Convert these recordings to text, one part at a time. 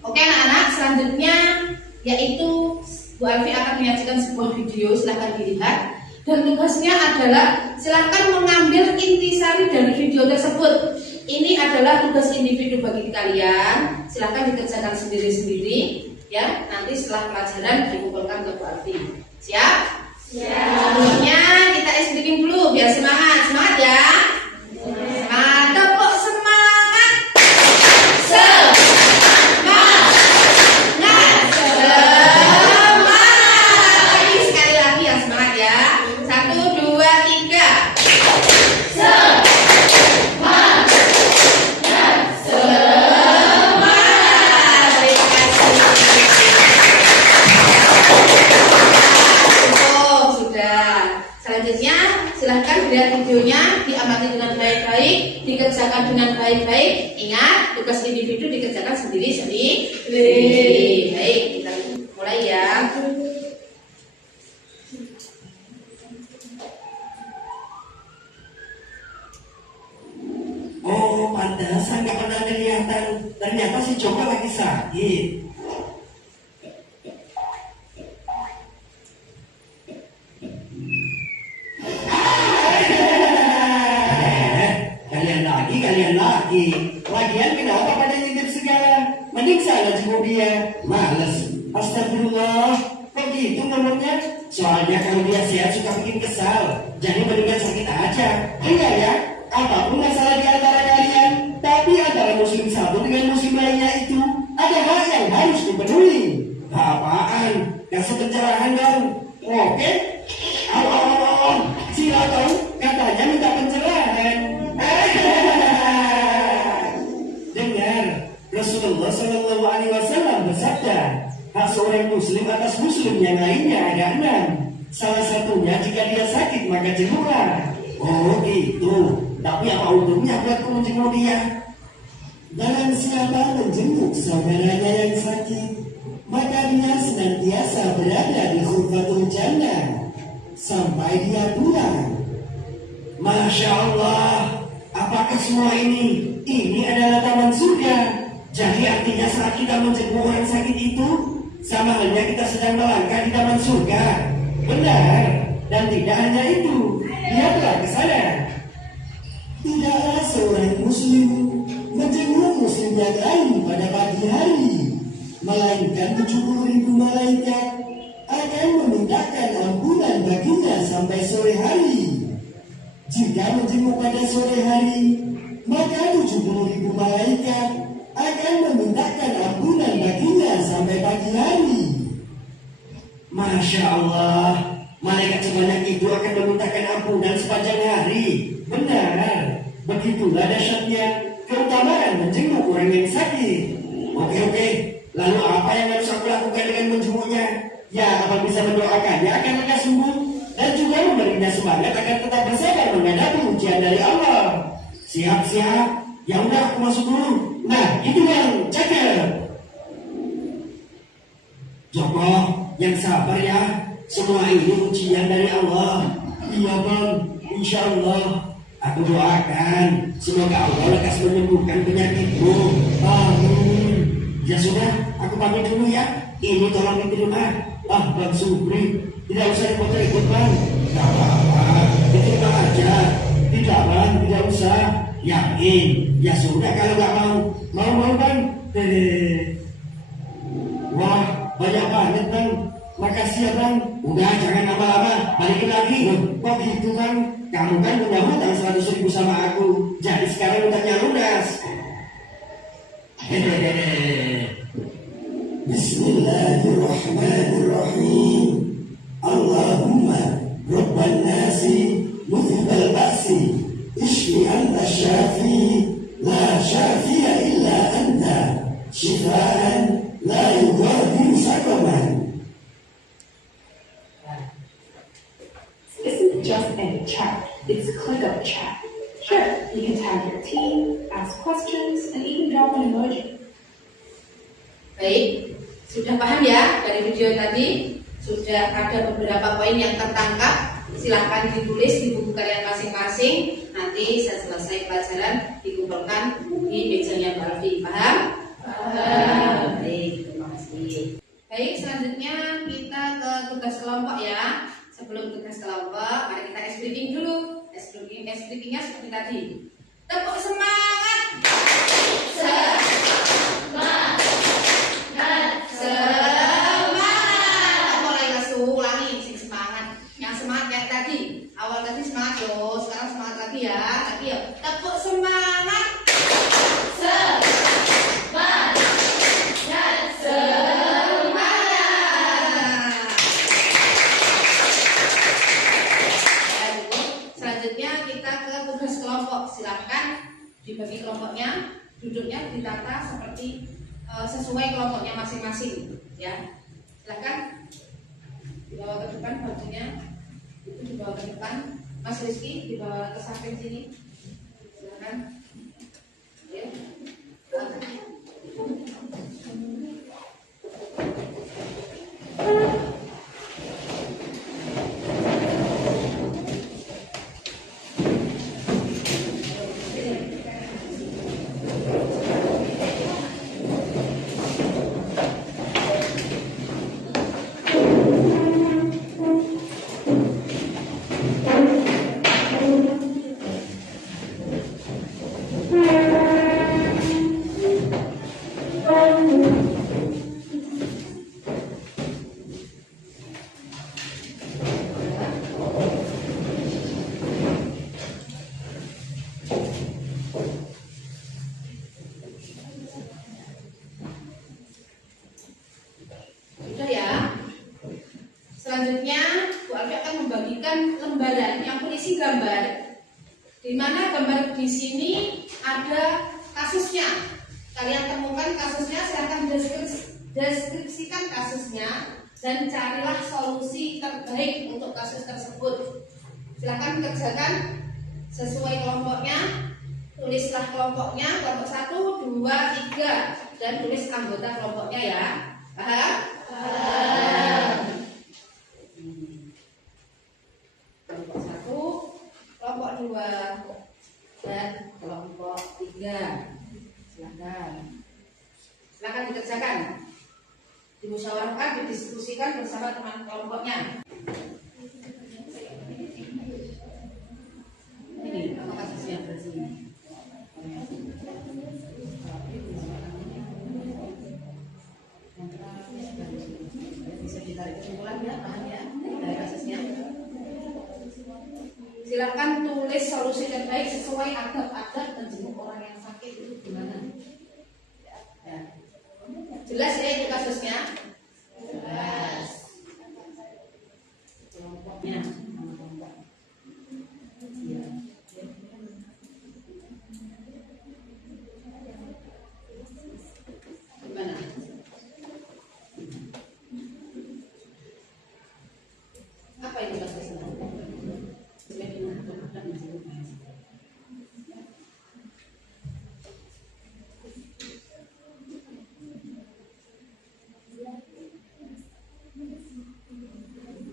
Oke anak-anak, selanjutnya yaitu Bu Alfi akan menyajikan sebuah video, silahkan dilihat. Dan tugasnya adalah silahkan mengambil intisari dari video tersebut. Ini adalah tugas individu bagi kalian. Silahkan dikerjakan sendiri-sendiri ya. Nanti setelah pelajaran dikumpulkan ke Bu Alfi. Siap? Siap. Sebelumnya kita speaking dulu biar semangat. Semangat ya. Semangat. Tepuk semangat. Silahkan lihat videonya, diamati dengan baik-baik, dikerjakan dengan baik-baik. Ingat, tugas individu dikerjakan sendiri-sendiri. Baik, kita mulai ya. Oh, pantesan gak pernah kelihatan. Ternyata si Joko lagi sakit. Kalian lagi. Lagian kenapa pada ngintip segala? Mending sana jenguk dia. Males. Astagfirullah. Kok gitu ngomongnya? Soalnya kalau dia sehat suka bikin kesal. Jadi mendingan sakit aja. Enggak ya? Apapun masalah di antara kalian, tapi antara muslim satu dengan muslim lainnya itu ada hal yang harus dipenuhi. Apaan? Kasih pencerahan dong. Oke? Silakan. Katanya minta pencerahan. Dengar, Rasulullah Shallallahu Alaihi Wasallam bersabda, hak seorang muslim atas muslim yang lainnya ada 6. Salah satunya jika dia sakit maka jenguklah. Oh gitu. Tapi apa untungnya buat menjenguk dia? Barang siapa menjenguk saudaranya yang sakit, maka dia senantiasa berada di khurfatul jannah sampai dia pulang. Masya Allah, apakah semua ini adalah taman surga? Jadi artinya saat kita menjenguk orang sakit itu, sama halnya kita sedang melangkah di taman surga. Benar, dan tidak hanya itu, lihatlah ke sana. Tidaklah seorang muslim menjenguk muslim yang lain pada pagi hari, melainkan 70.000 malaikat akan memintakan ampunan baginya sampai sore hari. Jika menjenguk pada sore hari, maka 70.000 malaikat akan memintakan ampunan baginya sampai pagi hari. Masya Allah, malaikat sebanyak itu akan memintakan ampunan sepanjang hari. Benar, begitulah dahsyatnya keutamaan menjenguk orang yang sakit. Oke, lalu apa yang harus aku lakukan dengan menjenguknya? Ya, apa bisa mendoakannya akan lekas sembuh dan juga memberinya semangat agar tetap bersabar menghadapi ujian dari Allah. Siap-siap, ya udah aku masuk dulu. Nah, itu yang cakep. Joko, yang sabar ya. Semua ini ujian dari Allah. Iya bang, insya Allah. Aku doakan semoga Allah lekas menyembuhkan penyakitmu. Amin. Ya sudah, aku pamit dulu ya. Ini tolong diterima. Bang Subri, tidak usah ikut bang. Tidak apa-apa, diterima aja. Tidak bang, tidak usah. Yakin? Ya sudah kalau nggak mau. Mau bang? Wah, banyak banget bang. Makasih ya bang. Udah jangan lama-lama, balikin lagi. Kok gitu bang? Kamu kan punya hutang 100.000 sama aku. Jadi sekarang hutangnya lunas. Bismillahirrahmanirrahim. Allahumma Rabban nasi mudhibal ba'si ishfi anta syafi la syafiya illa anta syifaan la yughadiru saqaman. Isn't just any chat, it's ClickUp chat. Sure, you can tag your team, ask questions, and even drop an emoji. Baik, sudah paham ya dari video tadi? Sudah ada beberapa poin yang tertangkap. Silahkan ditulis di buku kalian masing-masing. Nanti selesai pelajaran dikumpulkan di mejanya Mbak Alfi. Paham? Paham. Baik. strippingnya seperti tadi. Tepuk semangat. Semangat. Semangat. Mulai lesu, ulangi sing semangat. Yang semangat kayak tadi. Awal tadi semangat yo, sekarang semangat lagi ya. Tadi ya. Tepuk semangat. Semangat. Selanjutnya kita ke tugas kelompok. Silakan dibagi kelompoknya, duduknya ditata seperti sesuai kelompoknya masing-masing. Ya, silakan dibawa ke depan bajunya, itu dibawa ke depan. Mas Rizky dibawa ke samping sini. Silakan. Ya. Sudah ya. Selanjutnya Bu Alfi akan membagikan lembaran yang berisi gambar, di mana gambar di sini ada kasusnya. Kalian temukan kasusnya, silahkan deskripsikan kasusnya dan carilah solusi terbaik untuk kasus tersebut. Silahkan kerjakan sesuai kelompoknya. Tulislah kelompoknya, kelompok 1, 2, 3, dan tulis anggota kelompoknya ya. Paham? Kelompok 1, kelompok 2, dan kelompok 3. Silakan dikerjakan, dimusyawarahkan, didiskusikan bersama teman kelompoknya. Ini apa kasusnya di sini? Bisa ditarik kesimpulan ya, paham ya dari kasusnya. Silakan tulis solusi terbaik sesuai adab-adab dan jenguk orang yang sakit itu gimana? Ya. Jelas ya itu kasusnya? Jelas. Kelompoknya. Ya. Gimana? Apa itu kasusnya?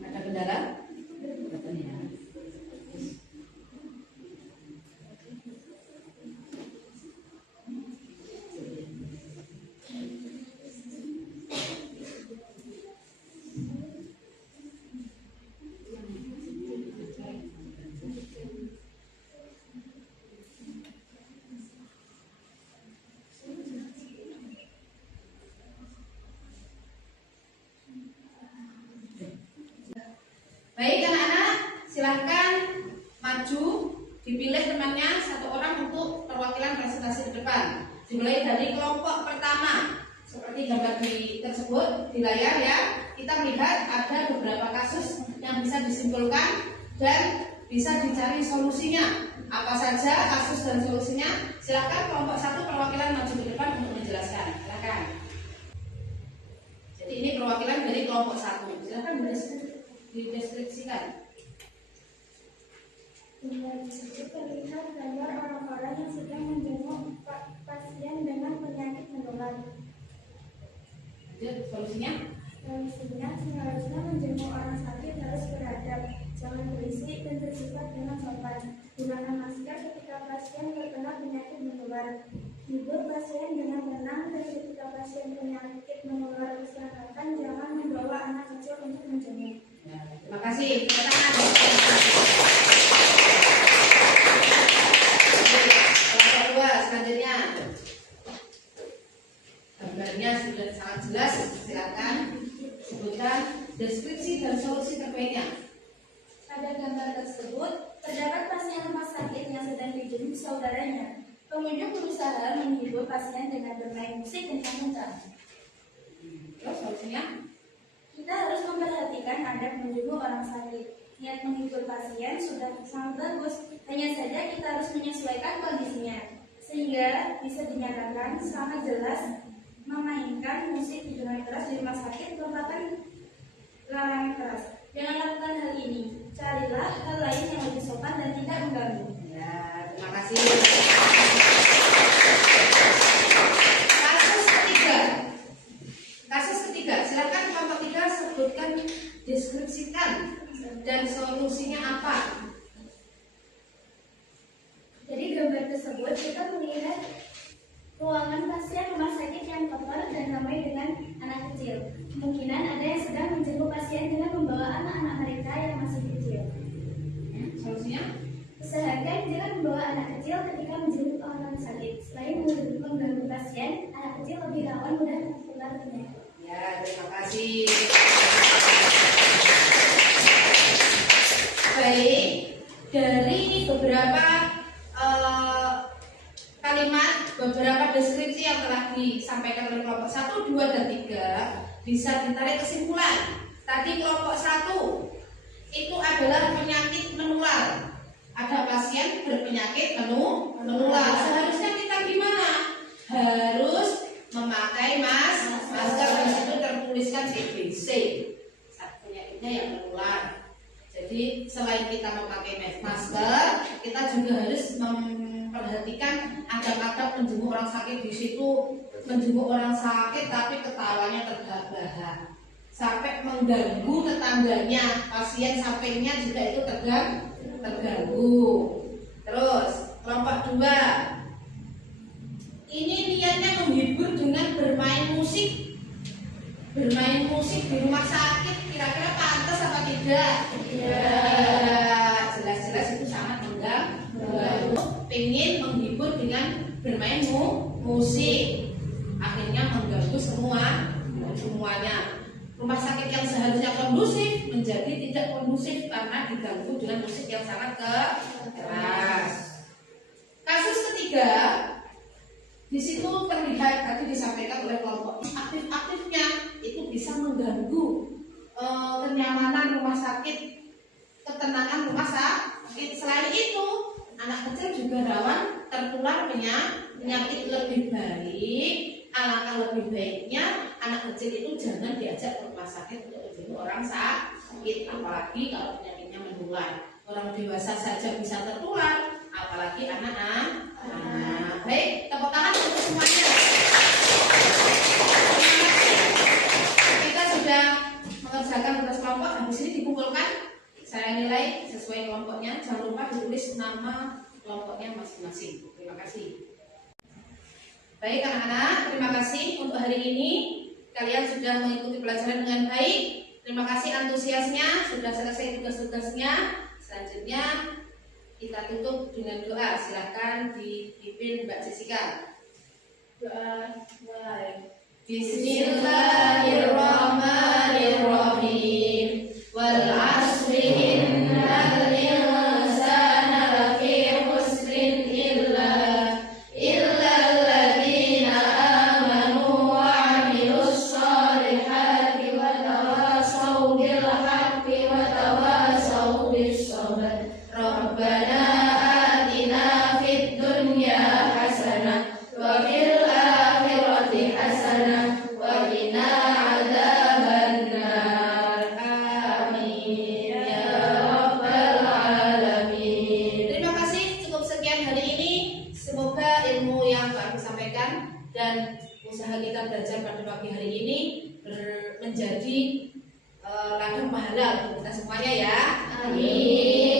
Ada kendala? Baik anak-anak, silahkan maju, dipilih temannya satu orang untuk perwakilan presentasi ke depan. Dimulai dari kelompok pertama, seperti gambar tersebut di layar ya. Kita melihat ada beberapa kasus yang bisa disimpulkan dan bisa dicari solusinya. Apa saja kasus dan solusinya? Silahkan kelompok 1 perwakilan maju ke depan untuk menjelaskan. Silahkan. Jadi ini perwakilan dari kelompok 1. Silahkan dideskripsikan. Di situ terlihat gambar orang-orang yang sedang menjenguk pasien dengan penyakit menular. Solusinya? Solusinya seharusnya menjenguk orang sakit harus beradab, jangan berisik dan bersifat dengan sopan. Gunakan masker ketika pasien terkena penyakit menular. Hibur pasien dengan tenang dan ketika pasien penyakit menular kesehatan jangan membawa anak kecil untuk menjenguk. Ya, terima kasih. gambarnya sudah sangat jelas. Silakan sebutkan deskripsi dan solusi terbaiknya. Pada gambar tersebut, terdapat pasien rumah sakit yang sedang dijenguk saudaranya. Pengunjung berusaha menghibur pasien dengan bermain musik kencang-kencang. Terus solusinya? Kita harus memperhatikan adab menjenguk orang sakit. Niat menghibur pasien sudah sangat bagus, hanya saja kita harus menyesuaikan kondisinya, sehingga bisa dinyatakan sangat jelas memainkan musik dengan keras di rumah sakit merupakan larangan keras. Jangan lakukan hal ini. Carilah hal lain yang lebih sopan dan tidak mengganggu. Ya, terima kasih. Kasus ketiga, silakan kelompok 3 sebutkan, deskripsikan dan solusinya apa. Jadi gambar tersebut kita melihat ruangan pasien rumah sakit yang kotor dan ramai dengan anak kecil. Kemungkinan ada yang sedang menjenguk pasien dengan membawa anak-anak mereka yang masih kecil. Solusinya? Usahakan jangan membawa anak kecil ketika menjenguk orang sakit. Selain mengganggu pasien, anak kecil lebih rawan mudah tertular penyakit. Ya, terima kasih. Baik, dari beberapa kalimat, beberapa deskripsi yang telah disampaikan oleh kelompok 1, 2, dan 3, bisa ditarik kesimpulan. Tadi kelompok 1 itu adalah penyakit menular. Ada pasien berpenyakit menular. Seharusnya kita gimana? Harus memakai masker, di situ tertuliskan TBC, penyakitnya yang menular. Jadi selain kita memakai masker, kita juga harus memperhatikan adab-adab menjenguk orang sakit. Di situ menjenguk orang sakit tapi ketawanya terbahak-bahak sampai mengganggu tetangganya, pasien sampingnya juga itu terganggu. Terus kelompok 2 ini niatnya menghibur dengan bermain musik. Bermain musik di rumah sakit kira-kira pantas apa tidak? Ya, jelas-jelas itu sangat mengganggu. Pengen menghibur dengan bermain musik, akhirnya mengganggu semuanya. Rumah sakit yang seharusnya kondusif menjadi tidak kondusif karena diganggu dengan musik yang sangat keras. Kasus ketiga, di situ terlihat tadi disampaikan oleh kelompok aktif-aktifnya itu bisa mengganggu kenyamanan rumah sakit, ketenangan rumah sakit. Selain itu, anak kecil juga rawan tertular penyakit. Lebih baik, alangkah lebih baiknya anak kecil itu jangan diajak ke rumah sakit untuk menjenguk orang sakit, apalagi kalau penyakitnya menular. Orang dewasa saja bisa tertular, apalagi anak-anak. Baik, tepuk tangan untuk semuanya. Kita sudah mengerjakan tugas kelompok, habis ini dikumpulkan. Saya nilai sesuai kelompoknya. Jangan lupa ditulis nama kelompoknya masing-masing. Terima kasih. Baik anak-anak, terima kasih untuk hari ini. Kalian sudah mengikuti pelajaran dengan baik. Terima kasih antusiasnya, sudah selesai tugas-tugasnya. Selanjutnya kita tutup dengan doa. Silahkan dipimpin Mbak Jessica. Doa mulai. Bismillahirrahmanirrahim. Wal asri innal insana lafi khusrin illa alladzina amanu wa 'amilus solihati wa tawasaw bil haqqi wa tawasaw bis sabr. Rabbana atina fid dunya hasanah wa fil akhirati hasanah wa qina adzabannar. Amin ya rabbal alamin. Terima kasih, cukup sekian hari ini. Semoga ilmu yang kami sampaikan dan usaha kita belajar pada pagi hari ini menjadi ladang pahala untuk kita semuanya ya. Amin.